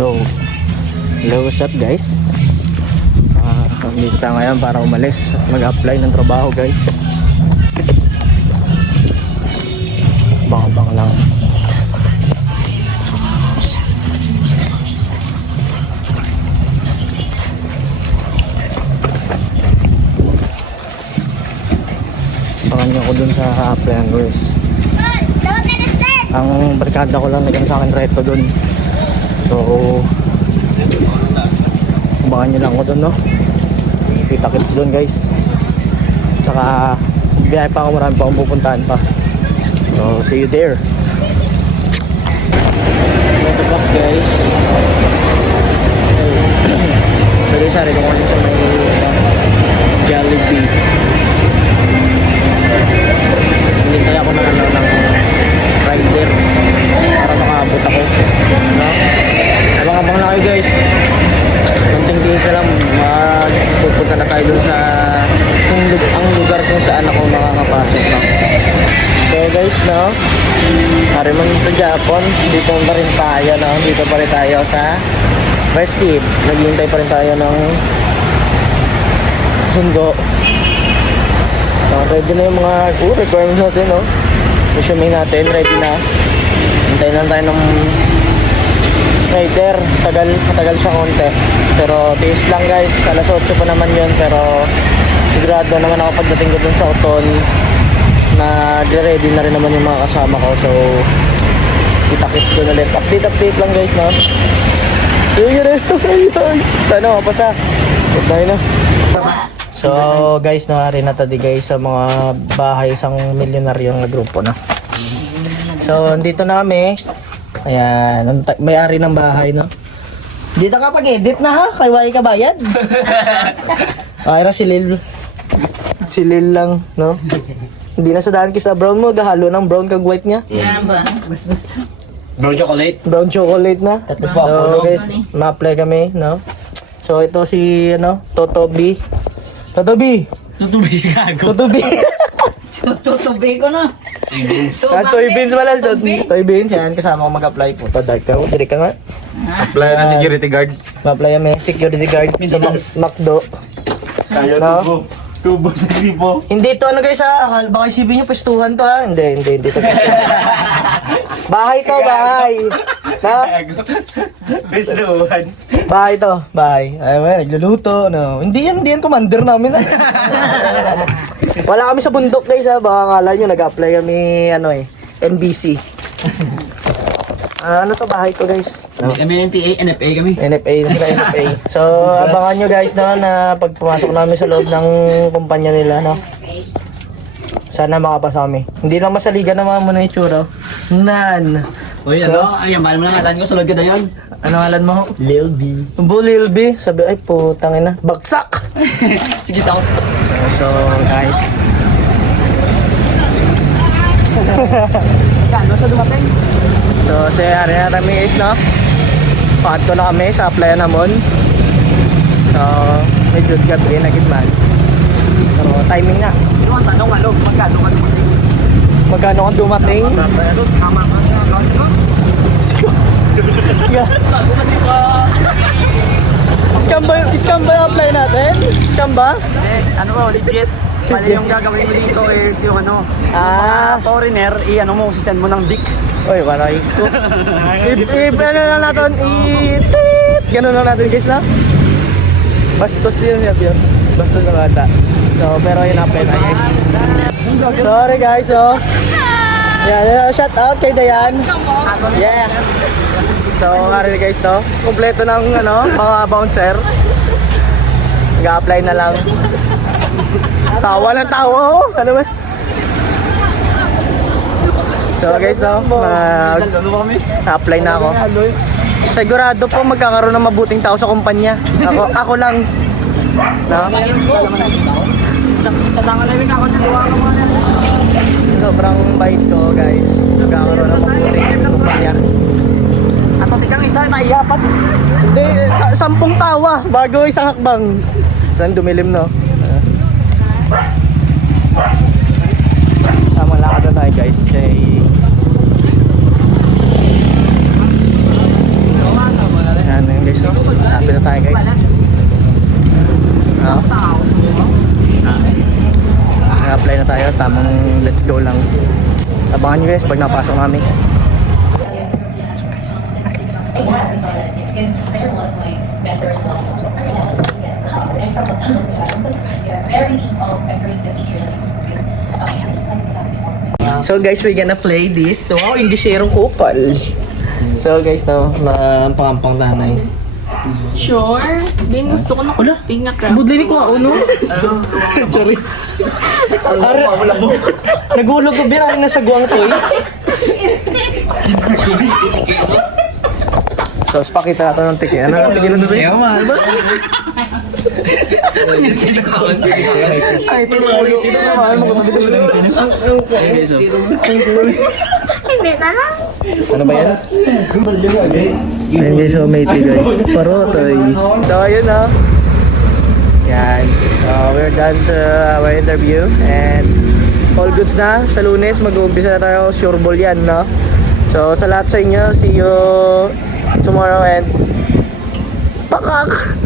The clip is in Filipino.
So, hello, what's up guys? Dito tayo ngayon para umalis at mag-apply ng trabaho guys. Baka lang. Pangan ko dun sa applyan guys. Ang barkada ko lang nagano sa akin reto dun. So abangan nyo lang ako dun, no? Kita kits dun guys. Tsaka biyahe pa ako, marami pa akong pupuntahan pa. So see you there. Welcome back guys. Pwede sari ko ngayon sa may Jollibee. Hinintay ako ng rider para makaabot ako, no? Abang-abang na kayo guys. Konting days na lang pupunta na tayo dun sa ang lugar kung saan ako makakapasok, no? So guys, no, hariman ito Japon. Dito pa rin tayo, no? Dito pa rin tayo sa Restive. Naghihintay pa rin tayo ng sundo. Ready na yung mga requirements natin, no? Resume natin, ready na. Hintayin lang tayo ng rider. Matagal siya konti. Pero tiis lang guys. Alas 8 pa naman yun. Pero sigurado naman ako pagdating ko dun sa Oton na ready na rin naman yung mga kasama ko. So kita-kits doon ulit. Update lang guys, no? So yun na yun. Sana mapasa. Good tayo na. So guys, nakari na tadi guys sa mga bahay isang milyonaryong grupo na. So dito na kami. Ayan, may-ari ng bahay, no? Dito ka pag-edit na ha, kay Wai ka bayad. Ayra si Lil. Si Lil lang, no? Hindi na sa daan kisa brown mo, gahalo ng brown kag white niya. Brown chocolate. Brown chocolate na. So guys, ma-apply kami, no? So ito si ano, Totobi. Totobi gago. Tutubi ko na. Toy Beans wala. Toy Beans, yan. Kasama ko mag-apply po. Dark ka. Diri ka nga. Apply na security guard. Ma-apply kami. Security guard sa McDo. Kaya No? tubo sa gripo. Hindi to ano guys ha. Akala baka isipin nyo pestuhan to ha. Hindi to pestuhan. Bahay to, bahay. No? Pestuhan. Bahay to, bahay. Ay, nagluluto, no. Hindi yan commander namin. Wala kami sa bundok guys ha. Baka akala nyo nag-apply kami ano NBC. Ano to, bahay to guys. No? Kami NFA kami. NFA na sila, NFA. So abangan nyo guys, no, na pag pumasok namin sa loob ng kumpanya nila, no. Sana makapasa kami. Hindi lang masaligan naman muna yung tsura. Nan. Uy, ano? Ay, ang mahal mo lang alam ko. Sulod ka na yun. Ano ngalan mo? Lil B. Lil B. Sabi, ay putang ina. Bagsak! Sige, tao. So guys. Ano sa dumating? So hari na kami guys, no. Pato na kami sa applyan namon. So medyo gabi na gitman. Pero timing na. Yung tanong ano, magkano ka dumating? Magkano kang dumating? Ano, sama ka na. Yeah. Scam ba yung apply natin? Scam ba? Ano ko, legit. Pwede yung gagawin mo dito is yung ano, foreigner, ano mo, sisend mo ng dick. Oy, waray ko. Ano lang natin, tit! Ganun lang natin guys na. Bastos yun. Bastos na bata. So, pero yun apply na guys. Sorry guys, oh. Yeah, shout out kay Dayan. Yeah. So, ari guys, no. Kompleto ng mga bouncer. Nag-apply na lang. Tawa ng tawa, oh. Ano ba? So guys, no, apply na ako. Sigurado po magkakaroon ng mabuting tao sa kumpanya. Ako lang. No? Sobrang bait ko, guys. Magkakaroon ng mabuting kumpanya. Ato, tikang isa, naiyapat. Hindi, 10 tawa bago isang hakbang. Saan dumilim, no? Tamang lakad na tayo, guys. Kay go lang. Abangan nyo guys pag napasok namin. So guys, we're gonna play this. Wow, Inggrisherong kupal. So guys, no, na pangampang nanay. Sure. Din gusto ko na ping na crab. Budlini ko uno. Sorry. Nagulog ko bilang na sa guwang toy. So, pakita natin ng tiki. Ano ang tiki na doon? Yaman. Ay, ito naman. Hindi na lang. Ano ba yan? Ayun guys, so matey guys. Parotoy. So, ayun na. Yan. We're done to our interview. And all goods na. Sa Lunes, mag-uumpisa na tayo. Sure ball yan, no? So, sa lahat sa inyo, see you tomorrow and pakak!